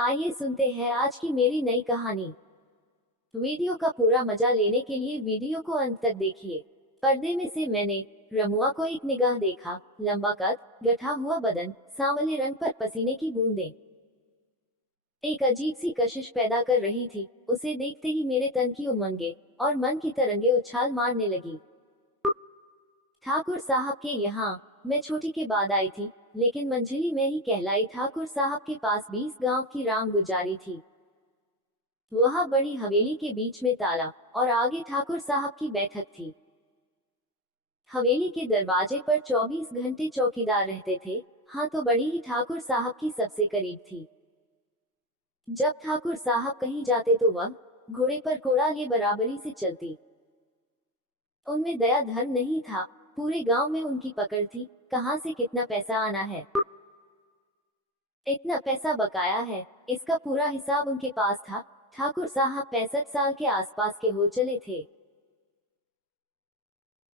आइए सुनते हैं आज की मेरी नई कहानी। वीडियो का पूरा मजा लेने के लिए वीडियो को अंत तक देखिए। पर्दे में से मैंने रमुआ को एक निगाह देखा। लंबा कद, गठा हुआ बदन, सांवले रंग पर पसीने की बूंदें एक अजीब सी कशिश पैदा कर रही थी। उसे देखते ही मेरे तन की उमंगे और मन की तरंगे उछाल मारने लगी। ठाकुर साहब के यहाँ मैं छोटी के बाद आई थी, लेकिन मंझली में ही कहलाई। ठाकुर साहब के पास 20 गांव की राम गुजारी थी। वहां बड़ी हवेली के बीच में ताला और आगे ठाकुर साहब की बैठक थी। हवेली के दरवाजे पर 24 घंटे चौकीदार रहते थे। हाँ, तो बड़ी ही ठाकुर साहब की सबसे करीब थी। जब ठाकुर साहब कहीं जाते तो वह घोड़े पर कोड़ा लिए बराबरी से चलती। उनमें दया धर्म नहीं था। पूरे गांव में उनकी पकड़ थी। कहां से कितना पैसा आना है, इतना पैसा बकाया है, इसका पूरा हिसाब उनके पास था। ठाकुर साहब 65 साल के आसपास के हो चले थे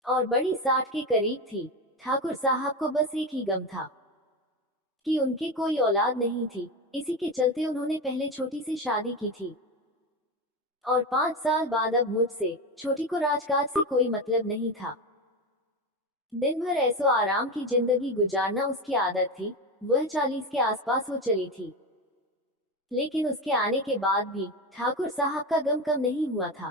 और बड़ी 60 के करीब थी। ठाकुर साहब को बस एक ही गम था कि उनके कोई औलाद नहीं थी। इसी के चलते उन्होंने पहले छोटी से शादी की थी और 5 साल बाद अब मुझसे। छोटी को राजकाज से कोई मतलब नहीं था। दिन भर ऐसो आराम की जिंदगी गुजारना उसकी आदत थी। वह 40 के आसपास हो चली थी, लेकिन उसके आने के बाद भी ठाकुर साहब का गम कम नहीं हुआ था।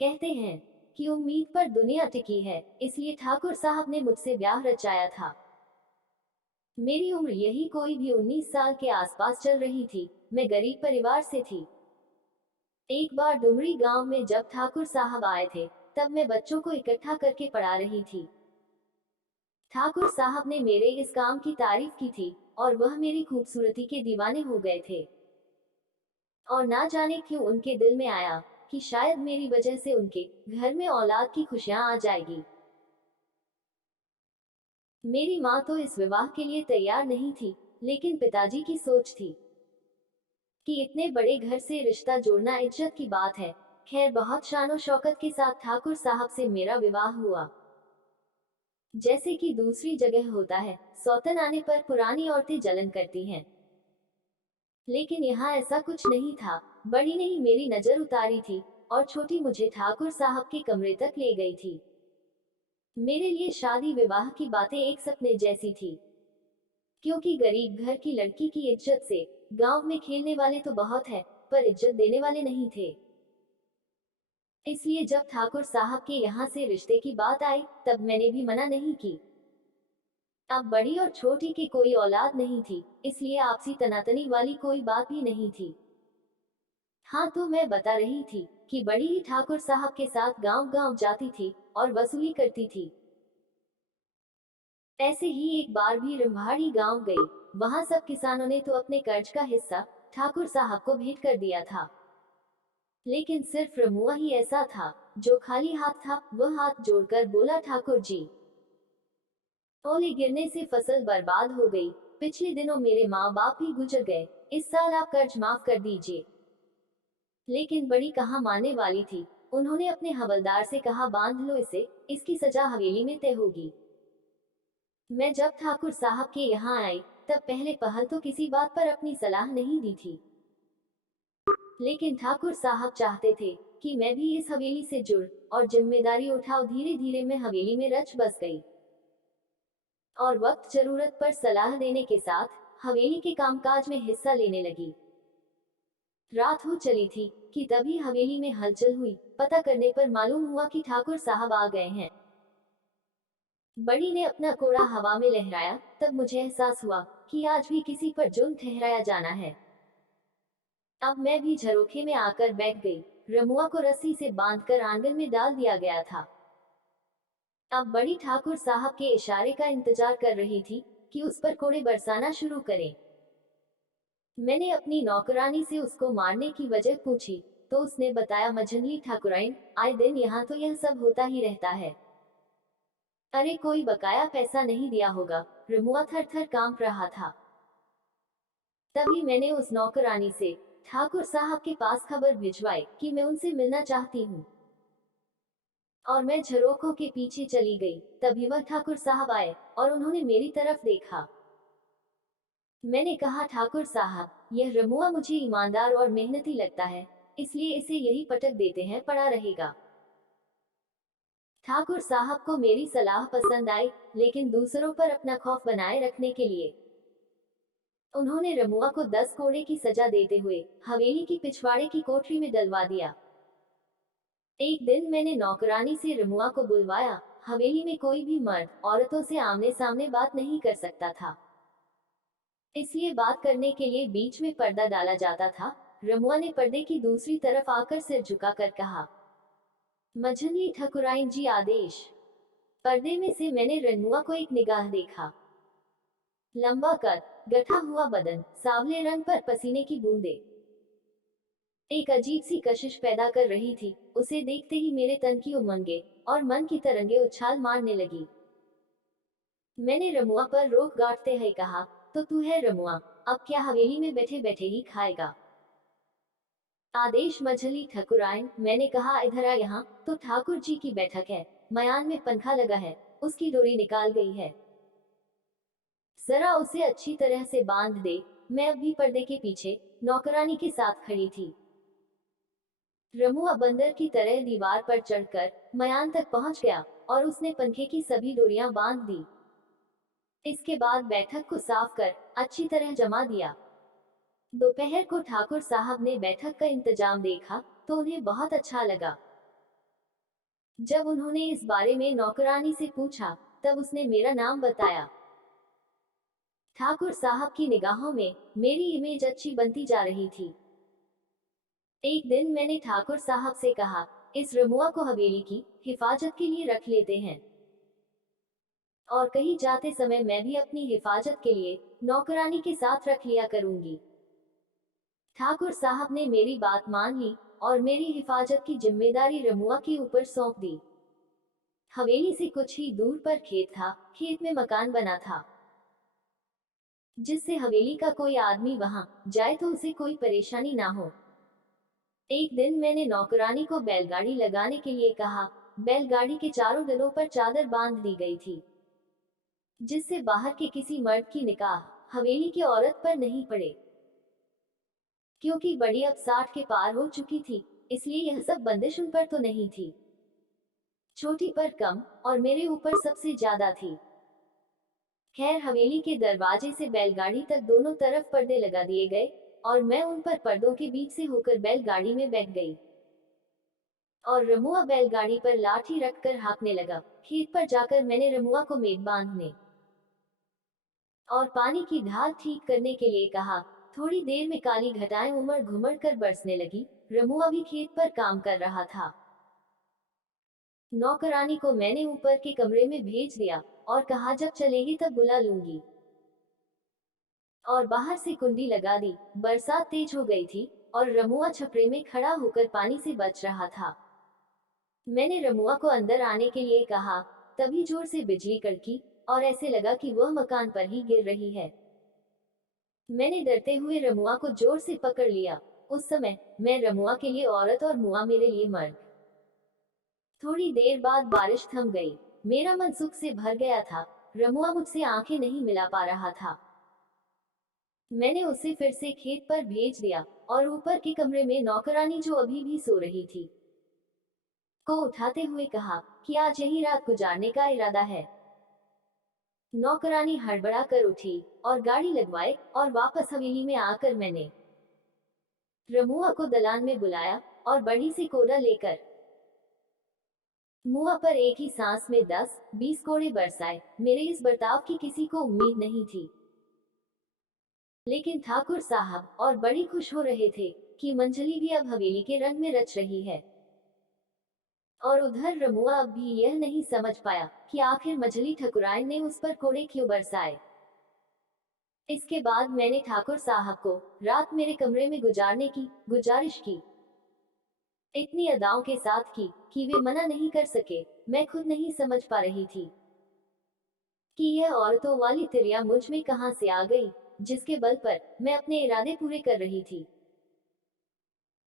कहते हैं कि उम्मीद पर दुनिया टिकी है, इसलिए ठाकुर साहब ने मुझसे ब्याह रचाया था। मेरी उम्र यही कोई भी 19 साल के आसपास चल रही थी। मैं गरीब परिवार से थी। एक बार डुमरी गांव में जब ठाकुर साहब आए थे, तब मैं बच्चों को इकट्ठा करके पढ़ा रही थी। ठाकुर साहब ने मेरे इस काम की तारीफ की थी और वह मेरी खूबसूरती के दीवाने हो गए थे। और ना जाने क्यों उनके दिल में आया कि शायद मेरी वजह से उनके घर में औलाद की खुशियां आ जाएगी। मेरी माँ तो इस विवाह के लिए तैयार नहीं थी, लेकिन पिताजी की सोच थी कि इतने बड़े घर से रिश्ता जोड़ना इज्जत की बात है। खैर, बहुत शानो शौकत के साथ ठाकुर साहब से मेरा विवाह हुआ। जैसे कि दूसरी जगह होता है, सौतन आने पर पुरानी औरतें जलन करती हैं, लेकिन यहाँ ऐसा कुछ नहीं था। बड़ी ने ही मेरी नजर उतारी थी और छोटी मुझे ठाकुर साहब के कमरे तक ले गई थी। मेरे लिए शादी विवाह की बातें एक सपने जैसी थी, क्योंकि गरीब घर की लड़की की इज्जत से गांव में खेलने वाले तो बहुत है, पर इज्जत देने वाले नहीं थे। इसलिए जब ठाकुर साहब के यहाँ से रिश्ते की बात आई, तब मैंने भी मना नहीं की। अब बड़ी और छोटी की कोई औलाद नहीं थी, इसलिए आपसी तनातनी वाली कोई बात भी नहीं थी। हाँ, तो मैं बता रही थी कि बड़ी ही ठाकुर साहब के साथ गांव गांव जाती थी और वसूली करती थी। ऐसे ही एक बार भी रंभाड़ी गांव गई। वहां सब किसानों ने तो अपने कर्ज का हिस्सा ठाकुर साहब को भेंट कर दिया था, लेकिन सिर्फ रमुआ ही ऐसा था जो खाली हाथ था। वह हाथ जोड़कर बोला, ठाकुर जी, ओले गिरने से फसल बर्बाद हो गई। पिछले दिनों मेरे माँ बाप भी गुजर गए। इस साल आप कर्ज माफ कर दीजिए। लेकिन बड़ी कहाँ मानने वाली थी। उन्होंने अपने हवलदार से कहा, बांध लो इसे, इसकी सजा हवेली में तय होगी। मैं जब ठाकुर साहब के यहाँ आई, तब पहले पहल तो किसी बात पर अपनी सलाह नहीं दी थी, लेकिन ठाकुर साहब चाहते थे कि मैं भी इस हवेली से जुड़ और जिम्मेदारी उठाओ। धीरे धीरे मैं हवेली में रच बस गई और वक्त जरूरत पर सलाह देने के साथ हवेली के कामकाज में हिस्सा लेने लगी। रात हो चली थी कि तभी हवेली में हलचल हुई। पता करने पर मालूम हुआ कि ठाकुर साहब आ गए हैं। बड़ी ने अपना कोड़ा हवा में लहराया। तब मुझे एहसास हुआ कि आज भी किसी पर जुल्म ठहराया जाना है। अब मैं भी झरोखे में आकर बैठ गई। रमुआ को रस्सी से बांधकर आंगन में डाल दिया गया था। अब बड़ी ठाकुर साहब के इशारे का इंतजार कर रही थी कि उस पर कोड़े बरसाना शुरू करें। मैंने अपनी नौकरानी से उसको मारने की वजह पूछी, तो उसने बताया, मझंगली ठाकुराइन, आए दिन यहाँ तो यह सब होता ही रहता है। अरे, कोई बकाया पैसा नहीं दिया होगा। रमुआ थर थर कांप रहा था। तभी मैंने उस नौकरानी से ठाकुर साहब के पास खबर भिजवाई कि मैं उनसे मिलना चाहती हूँ, और मैं झरोखों के पीछे चली गई। तभी वह ठाकुर साहब आए और उन्होंने मेरी तरफ देखा। मैंने कहा, ठाकुर साहब, यह रमुआ मुझे ईमानदार और मेहनती लगता है, इसलिए इसे यही पटक देते हैं, पड़ा रहेगा। ठाकुर साहब को मेरी सलाह पसंद आई, लेकिन दूसरों पर अपना खौफ बनाए रखने के लिए उन्होंने रमुआ को 10 कोड़े की सजा देते हुए हवेली की पिछवाड़े की कोठरी में डलवा दिया। एक दिन मैंने नौकरानी से रमुआ को बुलवाया। हवेली में कोई भी मर्द औरतों से आमने सामने बात नहीं कर सकता था, इसलिए बात करने के लिए बीच में पर्दा डाला जाता था। रमुआ ने पर्दे की दूसरी तरफ आकर सिर झुकाकर कहा, मझली ठकुराइन जी आदेश। पर्दे में से मैंने रमुआ को एक निगाह देखा। लंबा कद, गठा हुआ बदन, सांवले रंग पर पसीने की बूंदें एक अजीब सी कशिश पैदा कर रही थी। उसे देखते ही मेरे तन की उमंगे और मन की तरंगे उछाल मारने लगी। मैंने रमुआ पर रोक गांठते हुए कहा, तो तू है रमुआ, अब क्या हवेली में बैठे बैठे ही खाएगा? आदेश मझली ठकुराइन, मैंने कहा, इधर आ यहाँ। तो ठाकुर जी की बैठक है, मयान में पंखा लगा है, उसकी डोरी निकाल गई है, जरा उसे अच्छी तरह से बांध दे। मैं अब भी पर्दे के पीछे नौकरानी के साथ खड़ी थी। रमुआ बंदर की तरह दीवार पर चढ़कर मयान तक पहुंच गया और उसने पंखे की सभी डोरियां बांध दी। इसके बाद बैठक को साफ कर अच्छी तरह जमा दिया। दोपहर को ठाकुर साहब ने बैठक का इंतजाम देखा तो उन्हें बहुत अच्छा लगा। जब उन्होंने इस बारे में नौकरानी से पूछा, तब उसने मेरा नाम बताया। ठाकुर साहब की निगाहों में मेरी इमेज अच्छी बनती जा रही थी। एक दिन मैंने ठाकुर साहब से कहा, इस रमुआ को हवेली की हिफाजत के लिए रख लेते हैं, और कहीं जाते समय मैं भी अपनी हिफाजत के लिए नौकरानी के साथ रख लिया करूंगी। ठाकुर साहब ने मेरी बात मान ली और मेरी हिफाजत की जिम्मेदारी रमुआ के ऊपर सौंप दी। हवेली से कुछ ही दूर पर खेत था। खेत में मकान बना था, जिससे हवेली का कोई आदमी वहां जाए तो उसे कोई परेशानी ना हो। एक दिन मैंने नौकरानी को बैलगाड़ी लगाने के लिए कहा। बैलगाड़ी के चारों दलों पर चादर बांध दी गई थी, जिससे बाहर के किसी मर्द की निगाह हवेली की औरत पर नहीं पड़े। क्योंकि बड़ी अब 60 के पार हो चुकी थी, इसलिए यह सब बंदिश उन पर तो नहीं थी। छोटी पर कम और मेरे ऊपर सबसे ज्यादा थी। खैर, हवेली के दरवाजे से बैलगाड़ी तक दोनों तरफ पर्दे लगा दिए गए और मैं उन पर पर्दों के बीच से होकर बैलगाड़ी में बैठ गई और रमुआ बैलगाड़ी पर लाठी रखकर हाँकने लगा। खेत पर जाकर मैंने रमुआ को मेद बांधने और पानी की ढाल ठीक करने के लिए कहा। थोड़ी देर में काली घटाएं उमड़ घुमड़ कर बरसने लगी। रमुआ भी खेत पर काम कर रहा था। नौकरानी को मैंने ऊपर के कमरे में भेज दिया और कहा, जब चलेगी तब बुला लूंगी, और बाहर से कुंडी लगा दी। बरसात तेज हो गई थी और रमुआ छपरे में खड़ा होकर पानी से बच रहा था। मैंने रमुआ को अंदर आने के लिए कहा, तभी जोर से बिजली कड़की और ऐसे लगा कि वह मकान पर ही गिर रही है। मैंने डरते हुए रमुआ को जोर से पकड़ लिया। उस समय मैं रमुआ के लिए औरत और मुआ मेरे लिए मर्द। थोड़ी देर बाद बारिश थम गई। मेरा मन सुख से भर गया था। रमुआ मुझसे आंखें नहीं मिला पा रहा था। मैंने उसे फिर से खेत पर भेज दिया और ऊपर के कमरे में नौकरानी, जो अभी भी सो रही थी, को उठाते हुए कहा कि आज यही रात गुजारने का इरादा है। नौकरानी हड़बड़ा कर उठी और गाड़ी लगवाए और वापस हवेली में आकर मैंने रमुआ को दलान में बुलाया और बड़ी सी कोड़ा लेकर मुआ पर एक ही सांस में 10-20 कोड़े बरसाए। मेरे इस बर्ताव की किसी को उम्मीद नहीं थी, लेकिन ठाकुर साहब और बड़ी खुश हो रहे थे कि मंजली भी अब हवेली के रंग में रच रही है। और उधर रमुआ अब भी यह नहीं समझ पाया कि आखिर मझली ठकुराइन ने उस पर कोड़े क्यों बरसाए। इसके बाद मैंने ठाकुर साहब को रात मेरे कमरे में गुजारने की गुजारिश की, इतनी अदाओं के साथ की कि वे मना नहीं कर सके। मैं खुद नहीं समझ पा रही थी कि यह औरतों वाली तिरिया मुझ में कहां से आ गई, जिसके बल पर मैं अपने इरादे पूरे कर रही थी।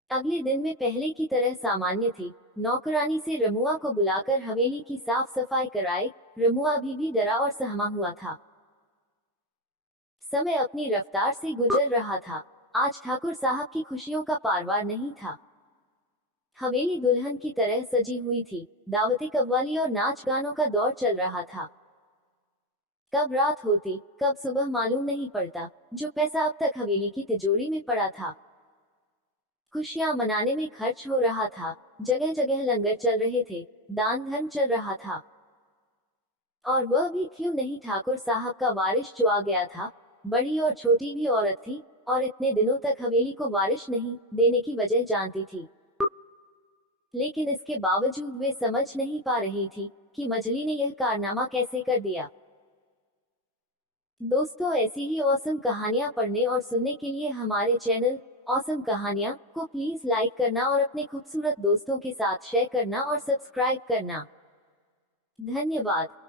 अगले दिन में पहले की तरह सामान्य थी। नौकरानी से रमुआ को बुलाकर हवेली की साफ सफाई कराई। रमुआ अभी भी डरा और सहमा हुआ था। समय अपनी रफ्तार से गुजर रहा था। आज ठाकुर साहब की खुशियों का पारवार नहीं था। हवेली दुल्हन की तरह सजी हुई थी। दावतें, कव्वाली और नाच गानों का दौर चल रहा था। कब रात होती, कब सुबह मालूम नहीं पड़ता। जो पैसा अब तक हवेली की तिजोरी में पड़ा था, खुशियां मनाने में खर्च हो रहा था। जगह जगह लंगर चल रहे थे, दान धर्म चल रहा था। और वह भी क्यों नहीं ठाकुर साहब का वारिश जो आ गया था। बड़ी और छोटी भी औरत थी, और इतने दिनों तक हवेली को वारिश नहीं देने की वजह जानती थी। लेकिन इसके बावजूद वे समझ नहीं पा रही थी कि मजली ने यह कारनामा कैसे कर दिया। दोस्तों, ऐसी ही औसम कहानियां पढ़ने और सुनने के लिए हमारे चैनल औसम कहानियां को प्लीज लाइक करना और अपने खूबसूरत दोस्तों के साथ शेयर करना और सब्सक्राइब करना। धन्यवाद।